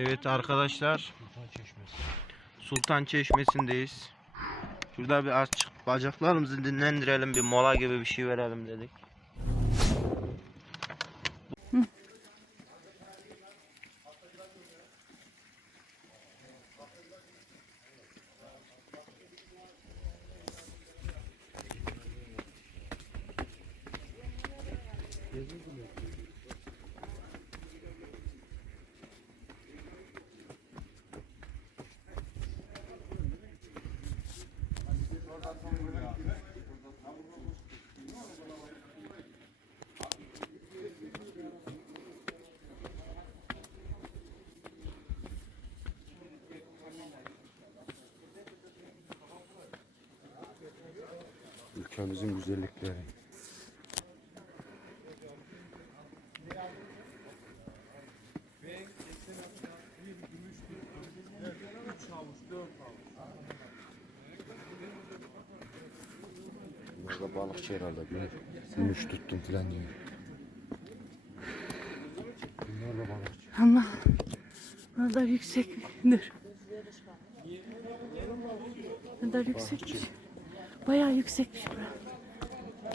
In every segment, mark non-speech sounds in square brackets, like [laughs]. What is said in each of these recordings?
Evet arkadaşlar Sultan Çeşmesi. Sultan Çeşmesi'ndeyiz. Şurada bir açık bacaklarımızı dinlendirelim bir mola gibi bir şey verelim dedik. Ülkemizin güzellikleri. Bunlar da balıkçı herhalde. Bir gümüş tuttum falan diyor. Bunlar da balıkçı. Ama burada yüksek dur. Burada yüksekmiş. Bayağı yüksekmiş bura.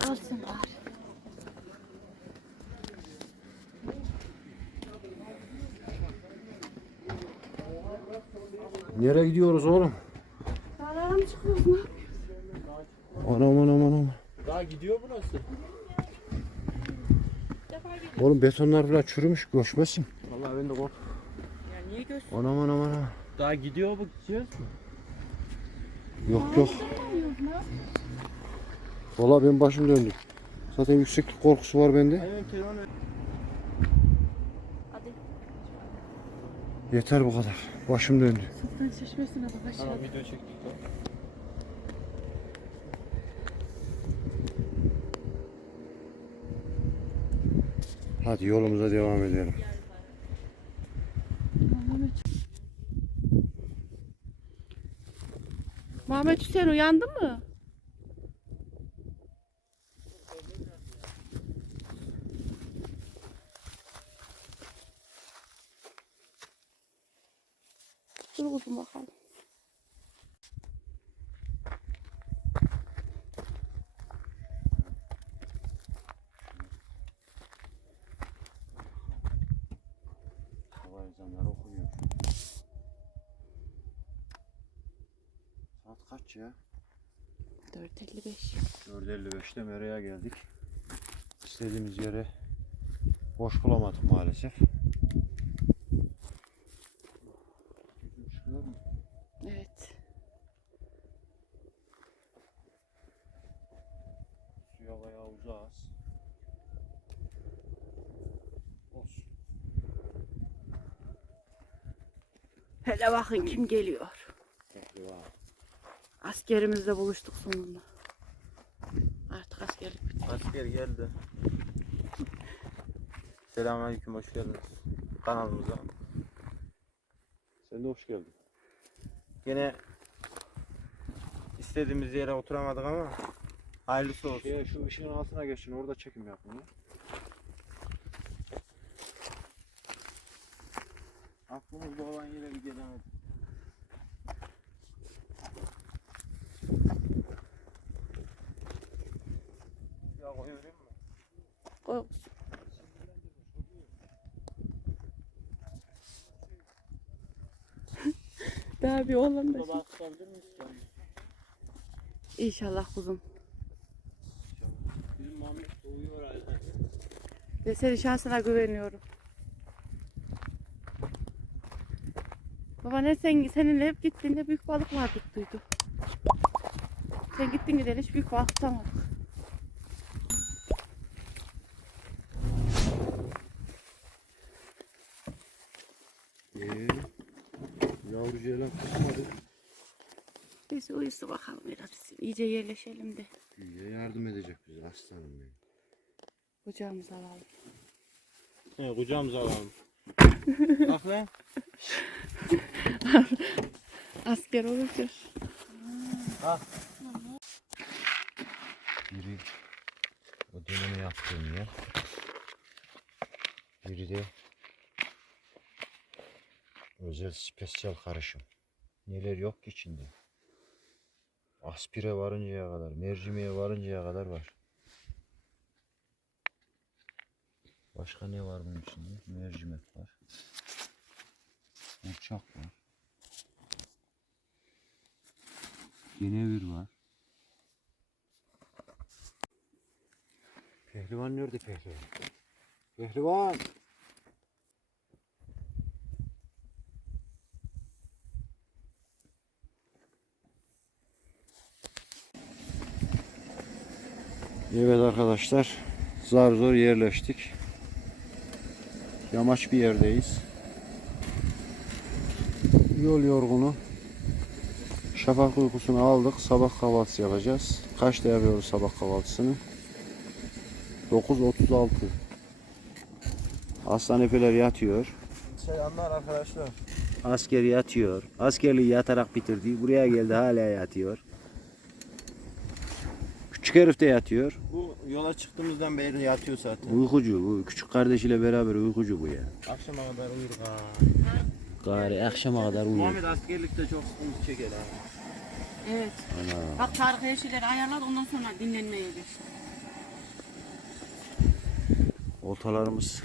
Al sen bari. Nereye gidiyoruz oğlum? Dağlara mı çıkıyoruz ne? Anam anam anam. Daha gidiyor burası. Oğlum betonlar falan çürümüş göçmesin. Vallahi ben de kork. Ya niye göz? Anam anam anam. Daha gidiyor bu gideceğiz mi? Yok yok. Valla benim başım döndü. Zaten yükseklik korkusu var bende. Aynen Yeter bu kadar. Başım döndü. Sultan çeşmesine bak aşağıda. video çektik. Hadi yolumuza devam edelim. Muhammed Hüseyin uyandı mı? Dur kuzum bakalım. Sabah ezanları okunuyor. Saat kaç ya? 4.55. 4.55'te Mera'ya geldik. İstediğimiz yere boş bulamadık maalesef. Evet. Suya bayağı uzağız. Olsun. Hele bakın kim geliyor. Askerimizle buluştuk sonunda. Artık askerlik bitti. Asker geldi. Selamünaleyküm hoş geldiniz kanalımıza. Sen de hoş geldin. Yine istediğimiz yere oturamadık ama hayırlısı olsun. Şeye, şu ışığın altına geçin orada çekim yapın ya. Aklımızda olan yere bir gelemedik. Ya koyuyorum mu? Koy. Daha bir oğlan da. Baba tutabilir miyiz? İnşallah kuzum. Bizim Muhammed uyuyor herhalde. Ve senin şansına güveniyorum. Baba ne sen seninle hep gittiğinde büyük balıklar tuttuydu. Sen gittin gideli hiç büyük balık tutamadık. Ee, yavru ceylan kısmadı. Biz uyusu bakalım biraz. İyice yerleşelim de Büyüye yardım edecek bize aslanım benim. kucağımıza alalım. Evet kucağımıza alalım. Bak lan. [laughs] Asker olunca. Biri o dönemi yaptığım yer. Biri de Özel spesyal karışım. Neler yok ki içinde. Aspire varıncaya kadar, mercimeğe varıncaya kadar var. Başka ne var bunun içinde? Mercimek var. Uçak var. Yenevir var. Pehlivan nerede pehlivan? Pehlivan! Evet arkadaşlar zar zor yerleştik. Yamaç bir yerdeyiz. Yol yorgunu. Şafak uykusunu aldık. Sabah kahvaltısı yapacağız. Kaçta yapıyoruz sabah kahvaltısını? 9.36. Aslan efeler yatıyor. Selamlar arkadaşlar. Asker yatıyor. Askerliği yatarak bitirdi. Buraya geldi hala yatıyor. Küçük herif de yatıyor. Bu yola çıktığımızdan beri yatıyor zaten. Uykucu bu. Küçük kardeşiyle beraber uykucu bu ya. Akşama kadar uyur. Gari akşama kadar uyuyor. Muhammed askerlikte çok sıkıntı çeker ha. Evet. Ana. Bak Tarık her şeyleri ayarladı ondan sonra dinlenmeye geçti. Oltalarımız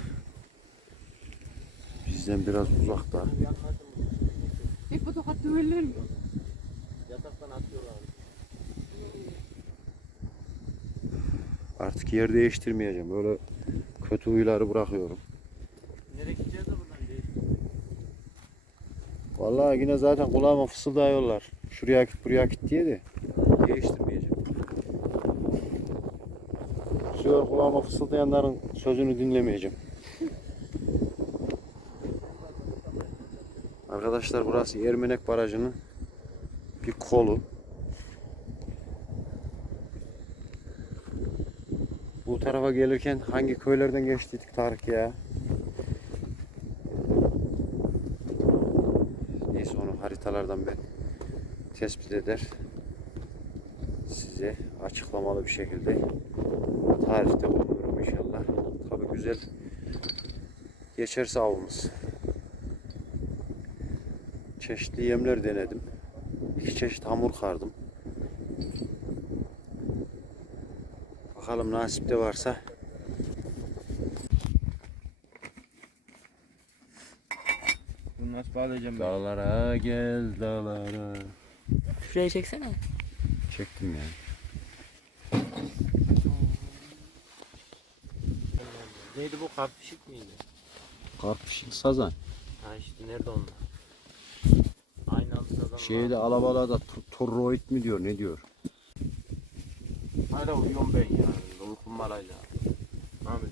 bizden biraz uzakta. Hep bu tokat döverler mi? Yataktan atıyorlar. Artık yer değiştirmeyeceğim. Böyle kötü huyları bırakıyorum. Nereye gideceğiz de bundan değil. Vallahi yine zaten kulağıma fısıldıyorlar. Şuraya git buraya git diye de değiştirmeyeceğim. Sefer kulağıma fısıldayanların sözünü dinlemeyeceğim. Arkadaşlar burası Ermenek Barajı'nın bir kolu. Bu tarafa gelirken hangi köylerden geçtiydik Tarık ya? Neyse onu haritalardan ben tespit eder. Size açıklamalı bir şekilde tarihte bulunurum inşallah. Tabi güzel geçerse avımız. Çeşitli yemler denedim. İki çeşit hamur kardım. Bakalım nasipte varsa Bunu nasıl bağlayacağım ben? dağlara gel dağlara. Şuraya çeksene. Çektim yani. Neydi bu karpışık mıydı? Karpışık sazan. Ha işte nerede onlar? Aynı anda sazan Şeyde alabalada turroid mi diyor ne diyor? Hala uyuyorum ben ya. Uykum var hala. Ahmet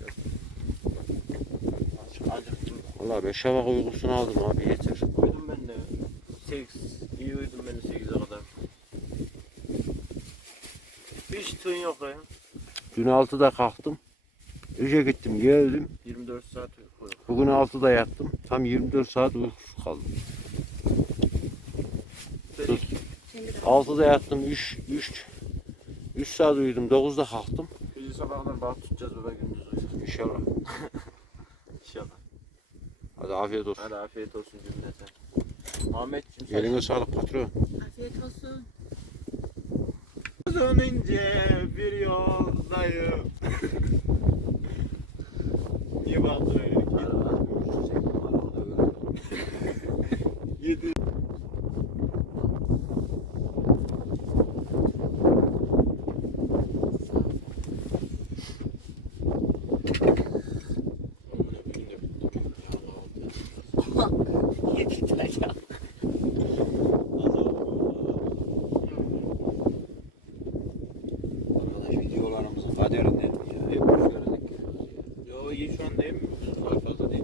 Aç, acıktım. Valla ben şafak uykusunu aldım abi yeter. Uyudum ben de. 8. İyi uyudum ben de 8'e kadar. Hiç tığın yok ya. Dün 6'da kalktım. İşe gittim geldim. 24 saat uyku. Bugün 6'da yattım. Tam 24 saat uykusuz kaldım. Sus. 6'da yattım 3 3 3 saat uyudum. 9'da kalktım. Gece sabah kadar balık tutacağız baba gündüz uyuyacağız. İnşallah. [laughs] İnşallah. Hadi afiyet olsun. Hadi afiyet olsun cümleten. Ahmetciğim Eline sağlık patron. Afiyet olsun. uzun ince bir yoldayım. [laughs] Niye baktın öyle? Yedi. Arkadaş videolarımızın kaderinden ya. Hep üzerindeki. Yo iyi şu an değil mi? Çok fazla değil.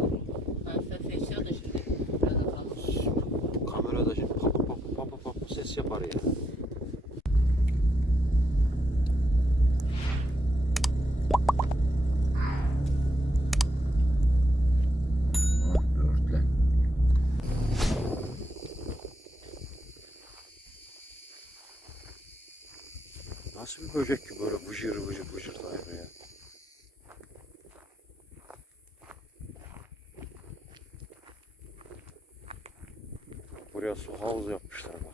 Sen seçiyor da şimdi. Biraz da kalın. Kamerada şimdi pap pap pap pap pap ses yapar ya. Örtle. Nasıl bir böcek ki böyle vıcır vıcır vıcır dayanıyor ya. Buraya su havuzu yapmışlar bak.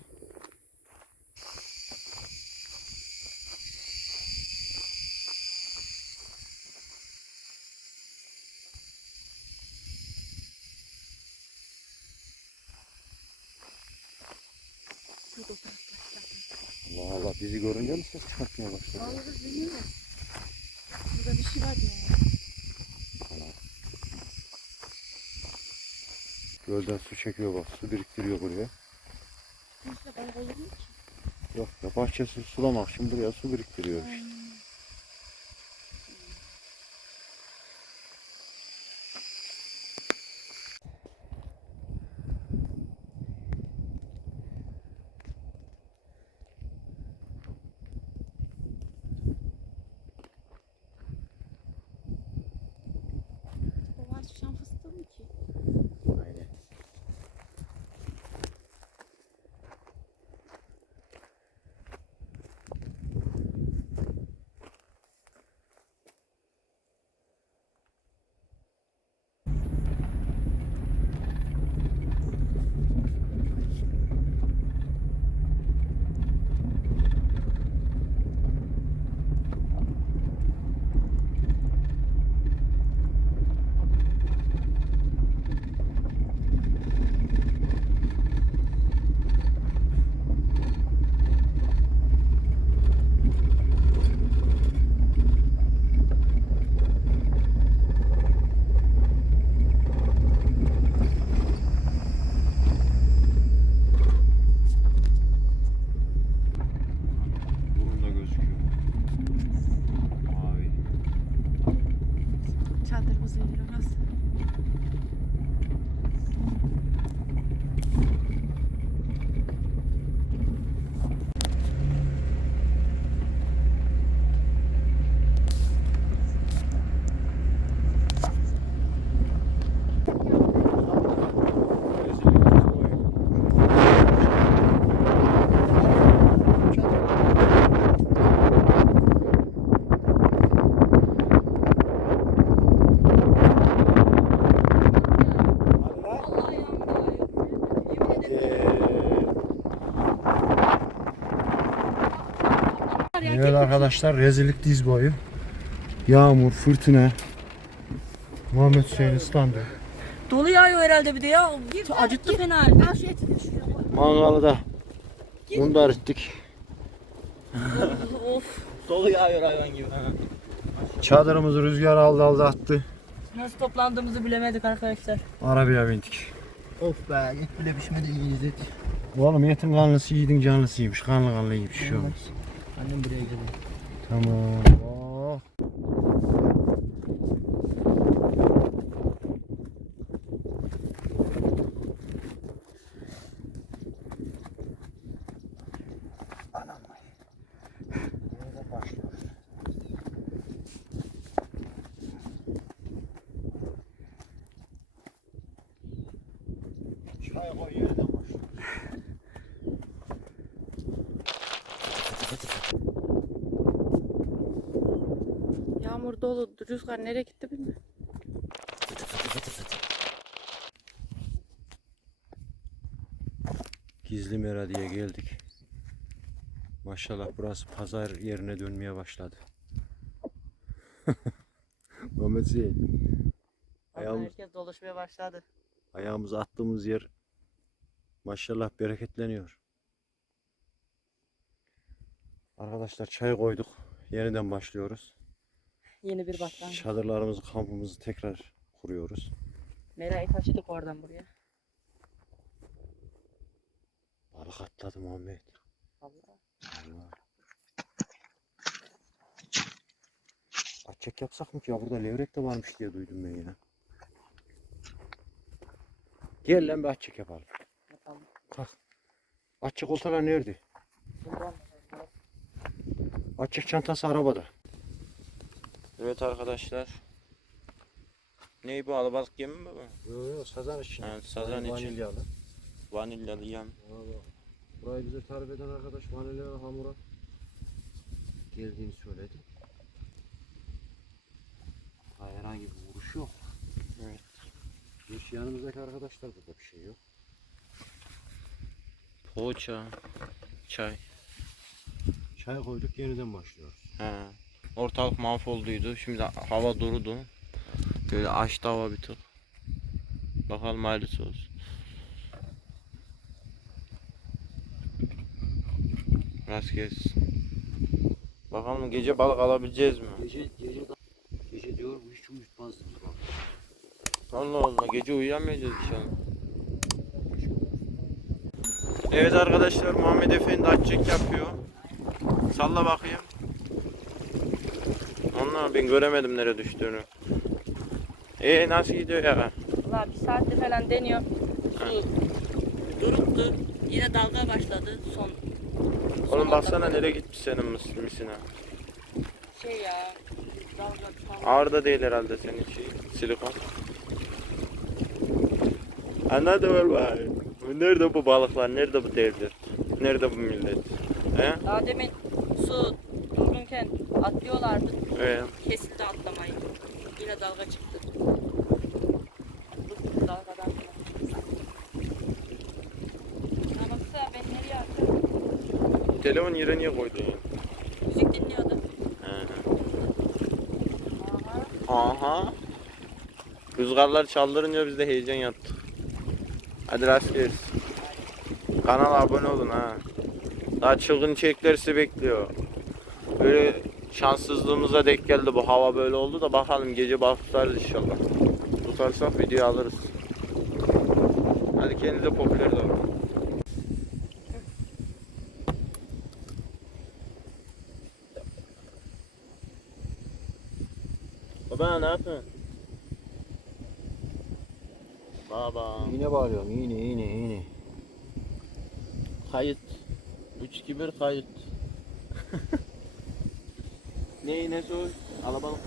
Allah Allah bizi görünce mi ses çıkartmaya başladı? Vallahi bilmiyorum. Burada bir şey var ya. Gölden su çekiyor bak. Su biriktiriyor buraya. Yok ya bahçesi sulamak için buraya su biriktiriyor. işte. Evet arkadaşlar rezillik diz boyu. Yağmur, fırtına. Muhammed Hüseyin ıslandı. Dolu yağıyor herhalde bir de ya. Acıttı fena halde. Al şu eti de şuraya koy. Mangalı da mundar ettik. Dolu yağıyor hayvan gibi. Çadırımızı rüzgar aldı aldı attı. Nasıl toplandığımızı bilemedik arkadaşlar. Arabaya bindik. Of be et bile pişmedi iyiyiz et. Oğlum etin kanlısı yiğidin canlısıymış. Kanlı kanlı bir şey olmaz. Annem buraya geldi. Tamam. Oh. Çay koy yerden başlıyoruz. Yağmur dolu. Rüzgar nereye gitti bilmiyorum. Gizli Mera diye geldik. Maşallah burası pazar yerine dönmeye başladı. [laughs] Mehmet Hüseyin. Ayağımız, Herkes dolaşmaya başladı. ayağımızı attığımız yer maşallah bereketleniyor. Arkadaşlar çay koyduk. Yeniden başlıyoruz. Yeni bir başlangıç. Çadırlarımızı, kampımızı tekrar kuruyoruz. Mera'yı taşıdık oradan buraya. Balık atladı Muhammed. Allah. Allah. Açık yapsak mı ki ya? Burada levrek de varmış diye duydum ben ya. Gel lan bir açık yapalım. Yapalım. Kalk. Açık oltalar nerede? Açık çantası arabada. Evet arkadaşlar. Ney bu alabalık yemi mi bu? Yok yok sazan için. Ha, sazan için. Vanilyalı. Vanilyalı yem. Valla. Burayı bize tarif eden arkadaş vanilyalı hamura geldiğini söyledi. Ha, herhangi bir vuruş yok. Evet. Hiç yanımızdaki arkadaşlar da bir şey yok. Poğaça. Çay. Çay koyduk yeniden başlıyoruz. He. Ortalık mahvolduydu. Şimdi hava durudu. Böyle açtı hava bir tık. Bakalım hayırlısı olsun. Rast gelsin. Bakalım gece balık alabileceğiz mi? Gece gece gece diyor bu hiç uyutmazdı. Allah Allah gece uyuyamayacağız inşallah. Evet arkadaşlar Muhammed Efendi açacak yapıyor. Salla bakayım. Onlar ben göremedim nereye düştüğünü. Ee nasıl gidiyor ya? Valla bir saatte falan deniyor. Su duruktu. Yine dalga başladı. Son Oğlum baksana nereye gitmiş senin mis- misine. şey ya. Dalga tam. Ağır da değil herhalde senin şey. Silikon. Anladın mı bari? Nerede bu balıklar? Nerede bu devlet? Nerede bu millet? He? Daha demin su durgunken atlıyorlardı. Evet. Kesildi atlamayı. Yine dalga çıktı. Dalgadan. Ha baksana ben nereye attım? Telefon yere niye koydun ya? Müzik dinliyordu. He. Aha. Aha. Rüzgarlar çaldırınca biz de heyecan yaptık. Hadi rast gelsin. Kanala abone olun ha. Daha çılgın sizi bekliyor. Böyle şanssızlığımıza denk geldi bu hava böyle oldu da bakalım gece balık tutarız inşallah. Tutarsak video alırız. Hadi kendinize popüler davranın. Baba ne yapıyorsun? Baba. Yine bağırıyorum yine yine yine. Kayıt. 3 2 1 kayıt. Ne ne o? Alabalık.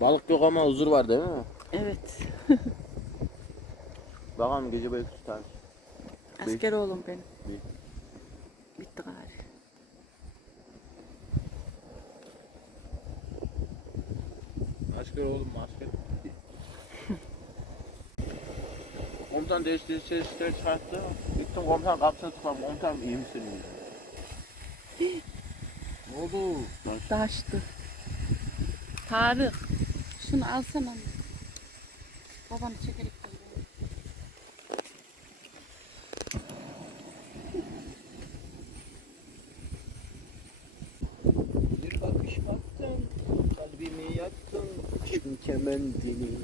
Balık yok ama huzur var değil mi? Evet. [laughs] Bakalım gece belki tutar. Asker oğlum benim. Büyük. Bitti gari. Asker oğlum asker. [laughs] komutan değişti sesler çıkarttı. Gittim komutan kapısına tıkladım. Komutan iyi misin? [gasps] Ne oldu? Taştı. Tarık. Şunu alsana. Babanı çekerek. Bir bakış baktın, kalbimi yaktın, aşkın kemendini. [laughs]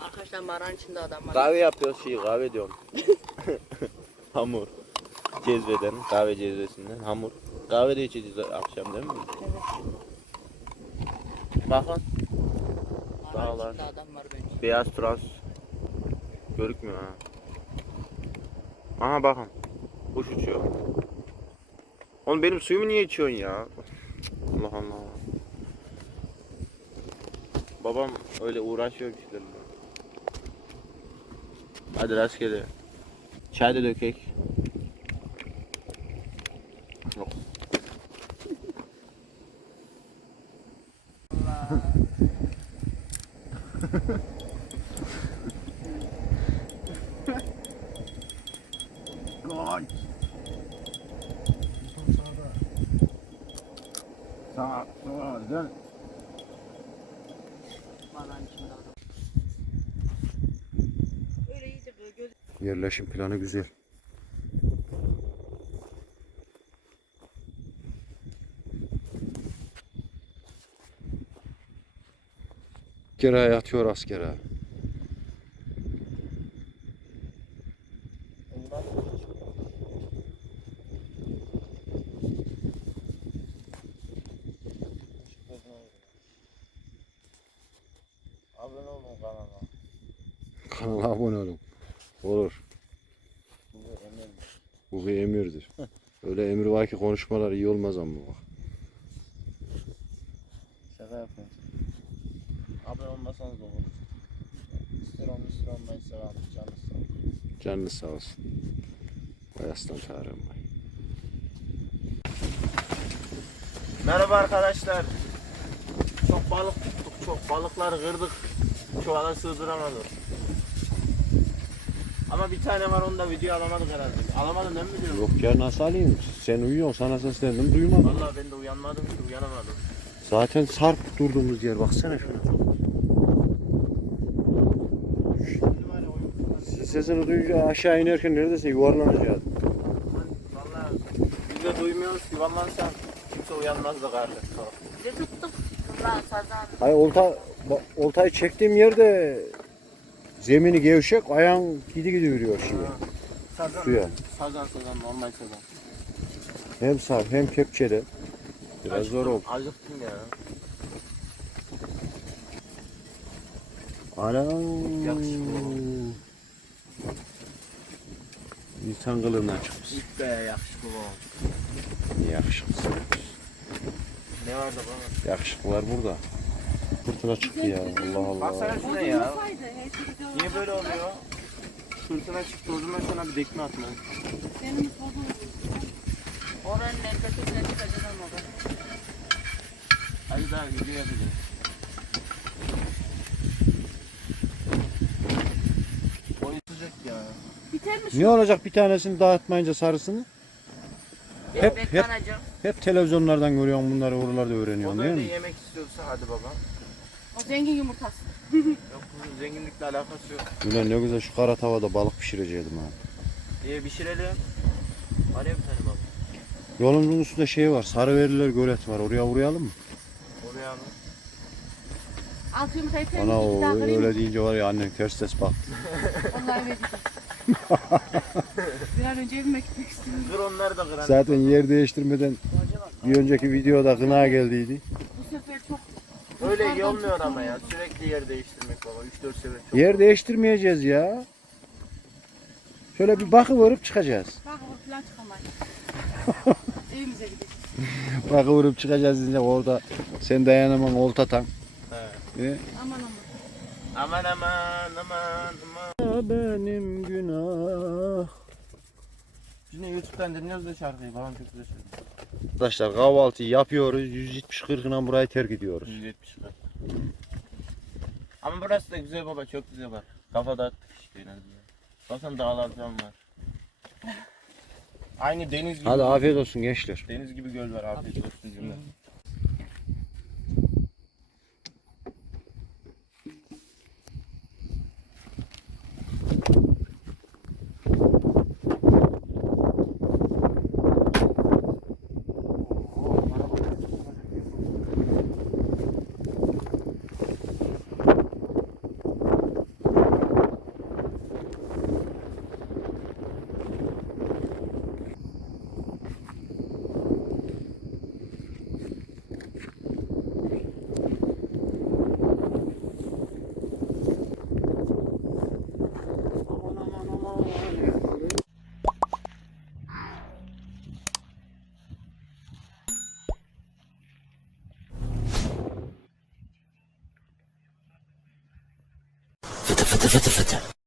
Arkadaşlar mağaranın içinde adam var. Kahve yapıyoruz şey kahve diyorum. [laughs] hamur. Cezveden, kahve cezvesinden hamur. Kahve de içeceğiz akşam değil mi? Evet. Bakın Mağaranın Dağlar. adam var benim. beyaz trans. Görükmüyor ha. Aha bakın. Kuş uçuyor. Oğlum benim suyumu niye içiyorsun ya? Allah Allah. Babam öyle uğraşıyor bir şeylerle. Hadi rastgele. Çay da dökek. Yok. Göz Yerleşim planı güzel. Askere yatıyor askere. Abone olun kanala. Kanala abone olun. Olur. Bu bir emirdir. Öyle emrivaki konuşmalar iyi olmaz ama bak. Şaka yapıyorum. Abone olmasanız da olur. İster onu ister olmayı selam. Canı sağ olun. Canınız sağ olsun. Vay aslan çağırıyorum vay. Merhaba arkadaşlar. Çok balık tuttuk. Çok balıkları kırdık. Çuvala sığdıramadık. Ama bir tane var onu da video alamadık herhalde. Alamadın değil mi biliyorum? Yok ya nasıl alayım? Sen uyuyorsun sana seslendim duymadım. Vallahi ben de uyanmadım ki uyanamadım. Zaten sarp durduğumuz yer baksana şuna. Sesini duyunca aşağı inerken neredeyse yuvarlanacağız. Vallahi biz de duymuyoruz ki vallahi sen kimse uyanmazdı kardeş. Bize tuttuk. Lan sazan. Hayır olta, oltayı çektiğim yerde zemini gevşek ayağın gidi gidi yürüyor şimdi. Sazan, Suya. sazan sazan normal sazan. Hem sar hem kepçeli. Biraz zor oldu. Acıktım ya. Yakışıklı İnsan kılığından çıkmış. İlk be yakışıklı o. Yakışıklı. Ne vardı bana? Yakışıklılar burada. Fırtına çıktı ya. Allah Allah. Baksana şuna ya. Niye böyle oluyor? Fırtına çıktı o zaman sana bir dekme atma. Oranın. Hadi daha video yapacağız. Ya. Ne olacak bir tanesini dağıtmayınca sarısını? Hep- Hep, hep- anacığım. Hep televizyonlardan görüyorsun bunları oralarda da değil mi? yemek istiyorsa hadi baba. O zengin yumurtası. [laughs] Yok bunun zenginlikle alakası yok. Ulan ne güzel şu kara tavada balık pişirecektim ha. İyi pişirelim. Var ya bir tane Yolumuzun üstünde şey var. Sarıveriler gölet var. Oraya uğrayalım mı? Oraya mı? Altı yumurtayı sen Ana o öyle deyince var ya annen ters ters bak. Vallahi vereceğim. [laughs] Bir an önce evime gitmek istiyorum. Kır onları da kır. Zaten yer değiştirmeden bir önceki videoda gına geldiydi. Bu sefer çok Öyle iyi Yukarıdan olmuyor ama ya. Sürekli yer değiştirmek baba. 3-4 sefer çok. Yer değiştirmeyeceğiz ya. Şöyle bir bakıverip çıkacağız. bak o falan çıkamayız. [laughs] Evimize gideceğiz. Bakıverip çıkacağız deyince orada sen dayanamam olta tam. He. Aman aman. Aman aman aman aman. Benim günah. Şimdi YouTube'dan dinliyoruz da şarkıyı. Babam çok güzel söylüyor. Arkadaşlar kahvaltıyı yapıyoruz. 170-40'ına burayı terk ediyoruz. 170 lira. Ama burası da güzel baba. Çok güzel var. Kafa dağıttık işte. Bakın dağlar falan var. Aynı deniz gibi. Hadi afiyet olsun gençler. Deniz gibi göl var. Afiyet olsun cümle. Baksana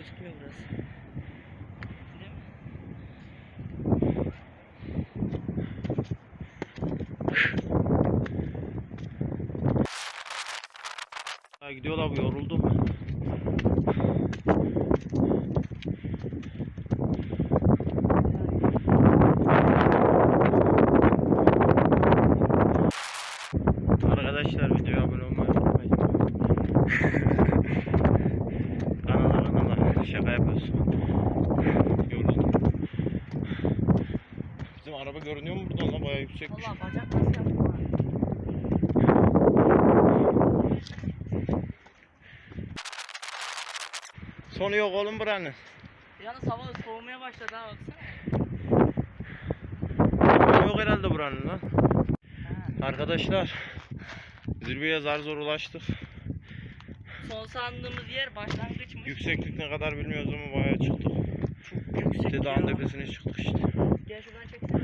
gözüküyor burası. Gidiyorlar bu yoruldum. Yok oğlum buranın. Yalnız hava soğumaya başladı ha baksana. Yok herhalde buranın lan. Arkadaşlar zirveye zar zor ulaştık. Son sandığımız yer başlangıçmış. Yükseklik ne kadar bilmiyoruz ama bayağı çıktık. Çok yüksek İşte dağın tepesine çıktık işte. Gel şuradan çeksene.